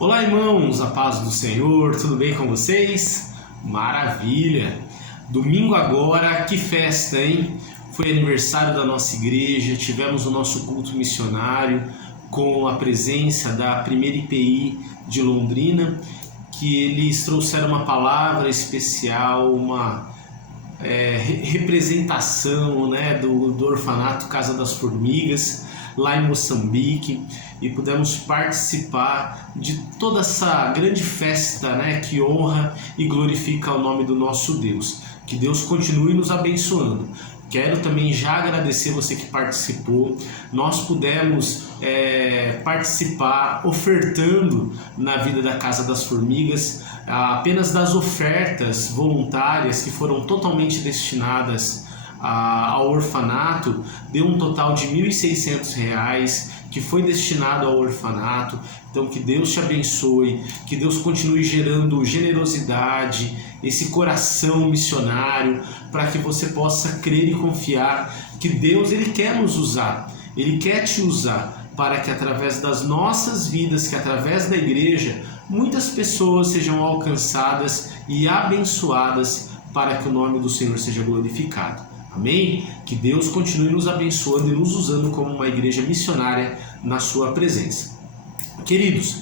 Olá, irmãos, a paz do Senhor, tudo bem com vocês? Maravilha! Domingo agora, que festa, hein? Foi aniversário da nossa igreja, tivemos o nosso culto missionário com a presença da primeira IPI de Londrina, que eles trouxeram uma palavra especial, uma representação, né, do orfanato Casa das Formigas, lá em Moçambique, e pudemos participar de toda essa grande festa, né, que honra e glorifica o nome do nosso Deus. Que Deus continue nos abençoando. Quero também já agradecer você que participou. Nós pudemos participar ofertando na vida da Casa das Formigas, apenas das ofertas voluntárias que foram totalmente destinadas ao orfanato, deu um total de R$ 1.600 que foi destinado ao orfanato. Então que Deus te abençoe, que Deus continue gerando generosidade, esse coração missionário, para que você possa crer e confiar que Deus, Ele quer nos usar, Ele quer te usar, para que através das nossas vidas, que através da igreja, muitas pessoas sejam alcançadas e abençoadas, para que o nome do Senhor seja glorificado. Amém? Que Deus continue nos abençoando e nos usando como uma igreja missionária na sua presença. Queridos,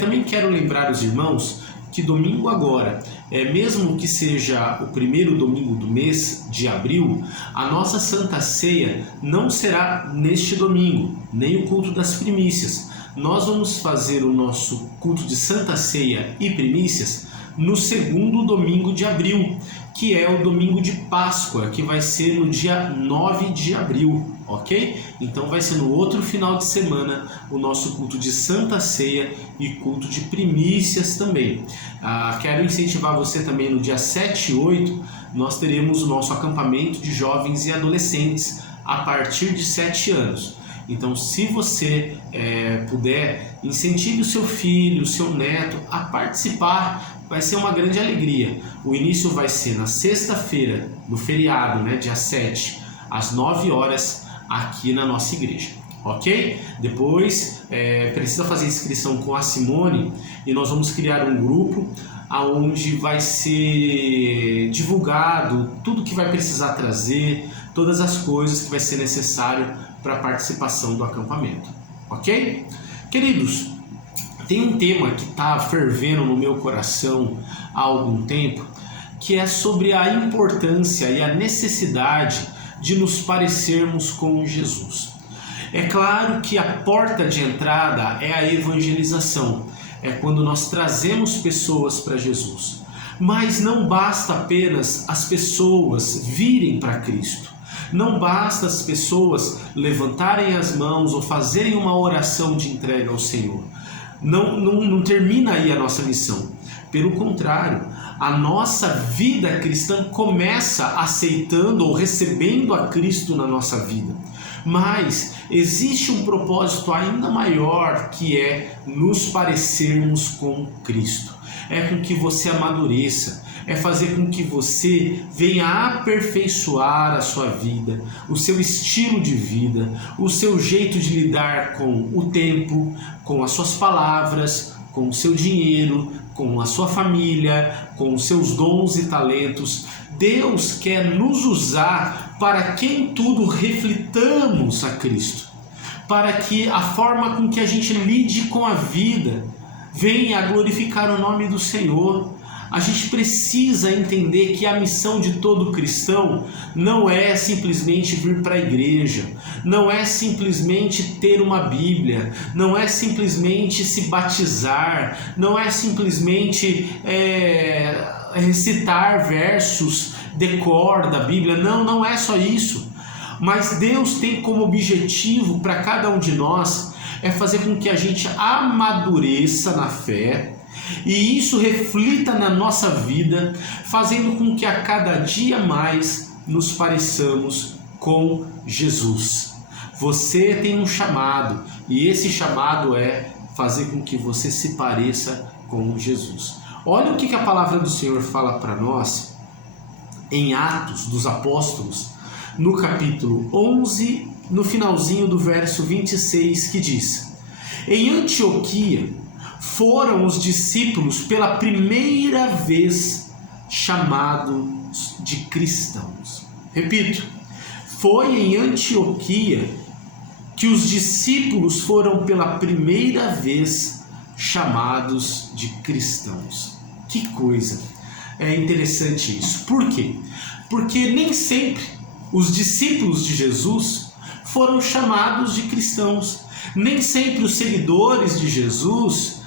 também quero lembrar os irmãos que domingo agora, mesmo que seja o primeiro domingo do mês de abril, a nossa Santa Ceia não será neste domingo, nem o culto das primícias. Nós vamos fazer o nosso culto de Santa Ceia e primícias no segundo domingo de abril, que é o domingo de Páscoa, que vai ser no dia 9 de abril, ok? Então vai ser no outro final de semana o nosso culto de Santa Ceia e culto de primícias também. Quero incentivar você também no dia 7 e 8, nós teremos o nosso acampamento de jovens e adolescentes a partir de 7 anos. Então, se você puder, incentive o seu filho, o seu neto a participar. Vai ser uma grande alegria. O início vai ser na sexta-feira, no feriado, né, dia 7, às 9 horas, aqui na nossa igreja, ok? Depois precisa fazer inscrição com a Simone e nós vamos criar um grupo onde vai ser divulgado tudo que vai precisar trazer, todas as coisas que vai ser necessário para a participação do acampamento, ok? Queridos, tem um tema que está fervendo no meu coração há algum tempo, que é sobre a importância e a necessidade de nos parecermos com Jesus. É claro que a porta de entrada é a evangelização, é quando nós trazemos pessoas para Jesus. Mas não basta apenas as pessoas virem para Cristo. Não basta as pessoas levantarem as mãos ou fazerem uma oração de entrega ao Senhor. Não termina aí a nossa missão. Pelo contrário, a nossa vida cristã começa aceitando ou recebendo a Cristo na nossa vida. Mas existe um propósito ainda maior, que é nos parecermos com Cristo. É com que você amadureça, é fazer com que você venha aperfeiçoar a sua vida, o seu estilo de vida, o seu jeito de lidar com o tempo, com as suas palavras, com o seu dinheiro, com a sua família, com os seus dons e talentos. Deus quer nos usar para que em tudo reflitamos a Cristo, para que a forma com que a gente lide com a vida venha a glorificar o nome do Senhor. A gente precisa entender que a missão de todo cristão não é simplesmente vir para a igreja, não é simplesmente ter uma Bíblia, não é simplesmente se batizar, não é simplesmente recitar versos de cor da Bíblia, não é só isso. Mas Deus tem como objetivo para cada um de nós fazer com que a gente amadureça na fé, e isso reflita na nossa vida, fazendo com que a cada dia mais nos pareçamos com Jesus. Você tem um chamado, e esse chamado é fazer com que você se pareça com Jesus. Olha o que a palavra do Senhor fala para nós em Atos dos Apóstolos, no capítulo 11, no finalzinho do verso 26, que diz: em Antioquia foram os discípulos pela primeira vez chamados de cristãos. Repito, foi em Antioquia que os discípulos foram pela primeira vez chamados de cristãos. Que coisa! É interessante isso. Por quê? Porque nem sempre os discípulos de Jesus foram chamados de cristãos. Nem sempre os seguidores de Jesus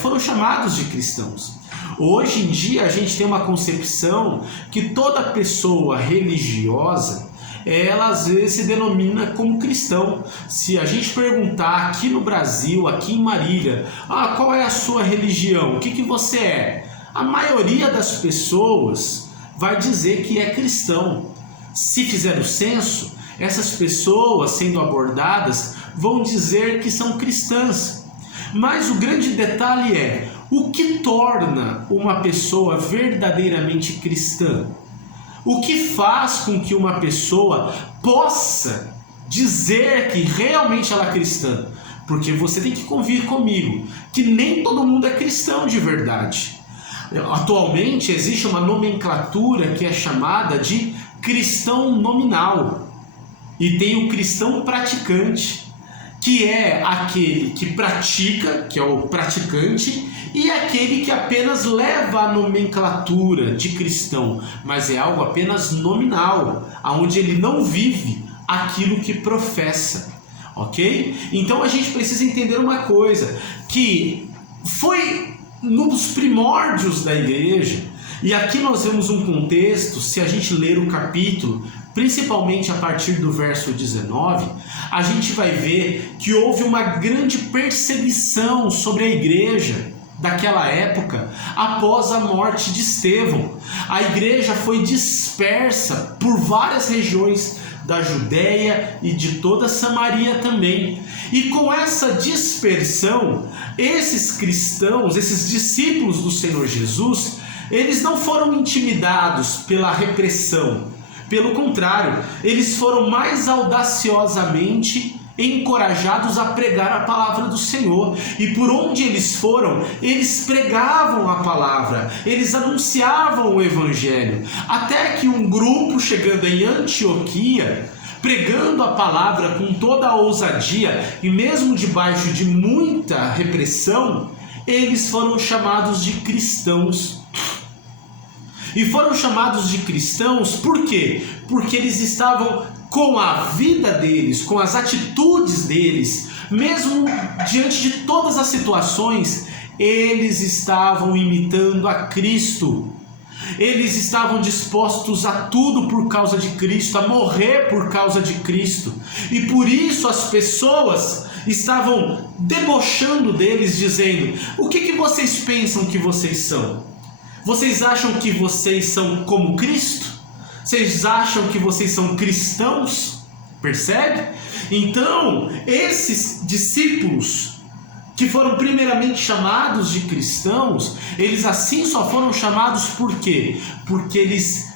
foram chamados de cristãos. Hoje em dia a gente tem uma concepção que toda pessoa religiosa, ela às vezes se denomina como cristão. Se a gente perguntar aqui no Brasil, aqui em Marília, qual é a sua religião? O que você é? A maioria das pessoas vai dizer que é cristão. Se fizer o censo, essas pessoas sendo abordadas vão dizer que são cristãs. Mas o grande detalhe é: o que torna uma pessoa verdadeiramente cristã? O que faz com que uma pessoa possa dizer que realmente ela é cristã? Porque você tem que convir comigo que nem todo mundo é cristão de verdade. Atualmente existe uma nomenclatura que é chamada de cristão nominal. E tem o cristão praticante, que é aquele que pratica, que é o praticante, e aquele que apenas leva a nomenclatura de cristão, mas é algo apenas nominal, onde ele não vive aquilo que professa, ok? Então a gente precisa entender uma coisa, que foi nos primórdios da igreja, e aqui nós vemos um contexto, se a gente ler o capítulo, principalmente a partir do verso 19, a gente vai ver que houve uma grande perseguição sobre a igreja daquela época após a morte de Estevão. A igreja foi dispersa por várias regiões da Judéia e de toda Samaria também. E com essa dispersão, esses cristãos, esses discípulos do Senhor Jesus, eles não foram intimidados pela repressão. Pelo contrário, eles foram mais audaciosamente encorajados a pregar a palavra do Senhor. E por onde eles foram, eles pregavam a palavra, eles anunciavam o evangelho. Até que um grupo, chegando em Antioquia, pregando a palavra com toda a ousadia, e mesmo debaixo de muita repressão, eles foram chamados de cristãos. E foram chamados de cristãos por quê? Porque eles estavam com a vida deles, com as atitudes deles, mesmo diante de todas as situações, eles estavam imitando a Cristo. Eles estavam dispostos a tudo por causa de Cristo, a morrer por causa de Cristo. E por isso as pessoas estavam debochando deles, dizendo: o que vocês pensam que vocês são? Vocês acham que vocês são como Cristo? Vocês acham que vocês são cristãos? Percebe? Então, esses discípulos que foram primeiramente chamados de cristãos, eles assim só foram chamados por quê? Porque eles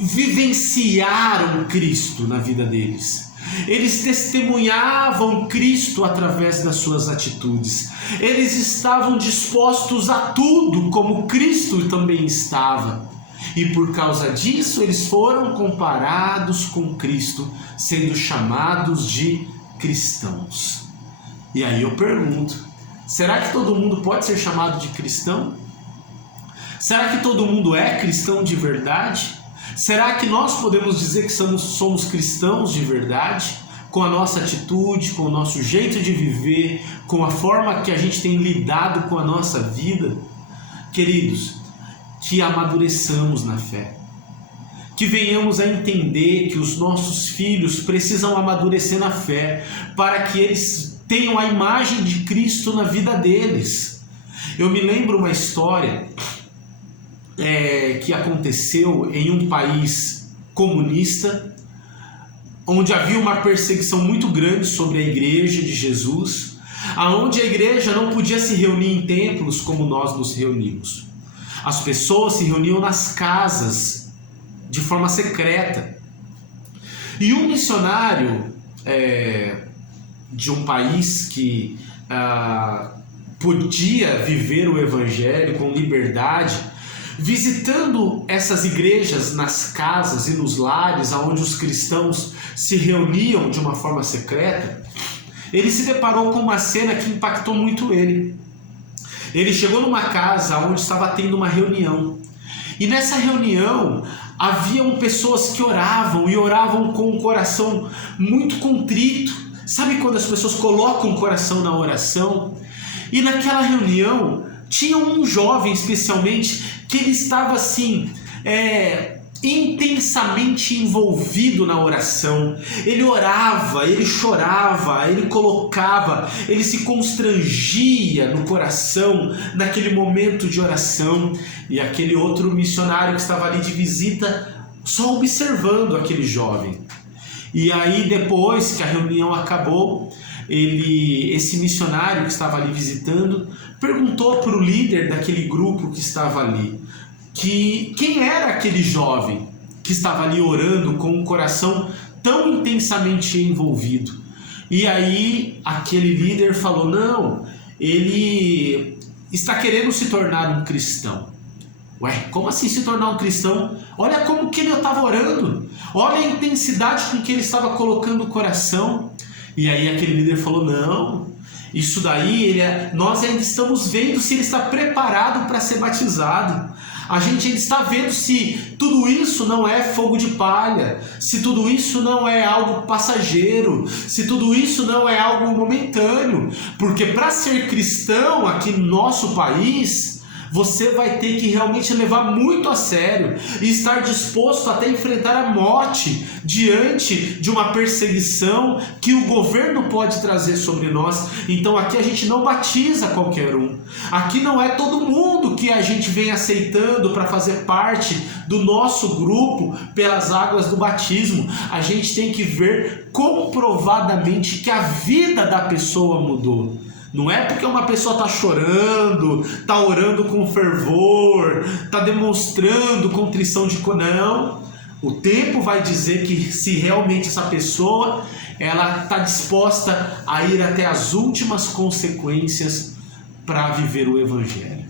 vivenciaram Cristo na vida deles. Eles testemunhavam Cristo através das suas atitudes. Eles estavam dispostos a tudo como Cristo também estava. E por causa disso eles foram comparados com Cristo, sendo chamados de cristãos. E aí eu pergunto, será que todo mundo pode ser chamado de cristão? Será que todo mundo é cristão de verdade? Será que nós podemos dizer que somos cristãos de verdade? Com a nossa atitude, com o nosso jeito de viver, com a forma que a gente tem lidado com a nossa vida? Queridos, que amadureçamos na fé. Que venhamos a entender que os nossos filhos precisam amadurecer na fé, para que eles tenham a imagem de Cristo na vida deles. Eu me lembro uma história que aconteceu em um país comunista, onde havia uma perseguição muito grande sobre a igreja de Jesus, aonde a igreja não podia se reunir em templos como nós nos reunimos. As pessoas se reuniam nas casas de forma secreta. E um missionário de um país que podia viver o evangelho com liberdade, visitando essas igrejas nas casas e nos lares onde os cristãos se reuniam de uma forma secreta, ele se deparou com uma cena que impactou muito ele. Ele chegou numa casa onde estava tendo uma reunião, e nessa reunião haviam pessoas que oravam, e oravam com um coração muito contrito. Sabe quando as pessoas colocam o coração na oração? E naquela reunião tinha um jovem especialmente que ele estava assim, intensamente envolvido na oração. Ele orava, ele chorava, ele colocava, ele se constrangia no coração naquele momento de oração. E aquele outro missionário que estava ali de visita só observando aquele jovem. E aí depois que a reunião acabou, esse missionário que estava ali visitando perguntou para o líder daquele grupo que estava ali quem era aquele jovem que estava ali orando com um coração tão intensamente envolvido. E aí aquele líder falou: não, ele está querendo se tornar um cristão. Ué, como assim se tornar um cristão? Olha como que ele estava orando, olha a intensidade com que ele estava colocando o coração. E aí aquele líder falou: não, isso daí nós ainda estamos vendo se ele está preparado para ser batizado. A gente ainda está vendo se tudo isso não é fogo de palha, se tudo isso não é algo passageiro, se tudo isso não é algo momentâneo. Porque para ser cristão aqui no nosso país, você vai ter que realmente levar muito a sério e estar disposto até enfrentar a morte diante de uma perseguição que o governo pode trazer sobre nós. Então aqui a gente não batiza qualquer um. Aqui não é todo mundo que a gente vem aceitando para fazer parte do nosso grupo pelas águas do batismo. A gente tem que ver comprovadamente que a vida da pessoa mudou. Não é porque uma pessoa está chorando, está orando com fervor, está demonstrando contrição de coração. Não. O tempo vai dizer que se realmente essa pessoa ela está disposta a ir até as últimas consequências para viver o evangelho.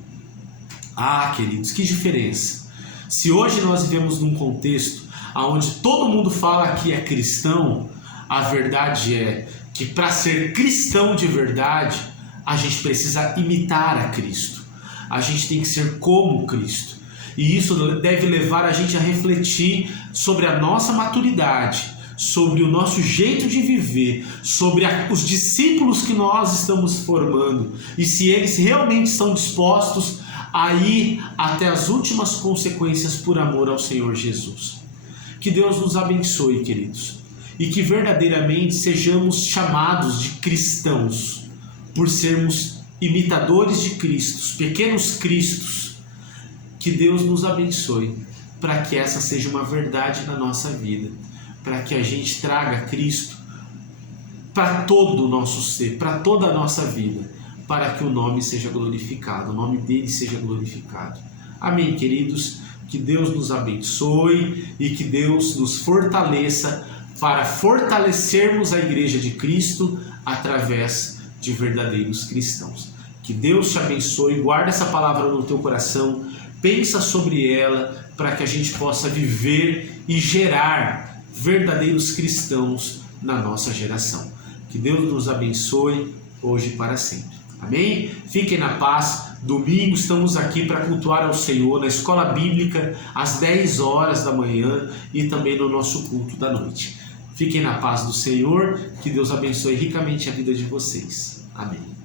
Ah, queridos, que diferença! Se hoje nós vivemos num contexto onde todo mundo fala que é cristão, a verdade é que para ser cristão de verdade, a gente precisa imitar a Cristo. A gente tem que ser como Cristo. E isso deve levar a gente a refletir sobre a nossa maturidade, sobre o nosso jeito de viver, sobre os discípulos que nós estamos formando e se eles realmente estão dispostos a ir até as últimas consequências por amor ao Senhor Jesus. Que Deus nos abençoe, queridos, e que verdadeiramente sejamos chamados de cristãos, por sermos imitadores de Cristo, pequenos cristos. Que Deus nos abençoe, para que essa seja uma verdade na nossa vida, para que a gente traga Cristo para todo o nosso ser, para toda a nossa vida, para que o nome seja glorificado, o nome dele seja glorificado. Amém, queridos? Que Deus nos abençoe e que Deus nos fortaleça para fortalecermos a Igreja de Cristo através de verdadeiros cristãos. Que Deus te abençoe, guarda essa palavra no teu coração, pensa sobre ela para que a gente possa viver e gerar verdadeiros cristãos na nossa geração. Que Deus nos abençoe hoje e para sempre. Amém? Fiquem na paz. Domingo estamos aqui para cultuar ao Senhor na escola bíblica às 10 horas da manhã e também no nosso culto da noite. Fiquem na paz do Senhor, que Deus abençoe ricamente a vida de vocês. Amém.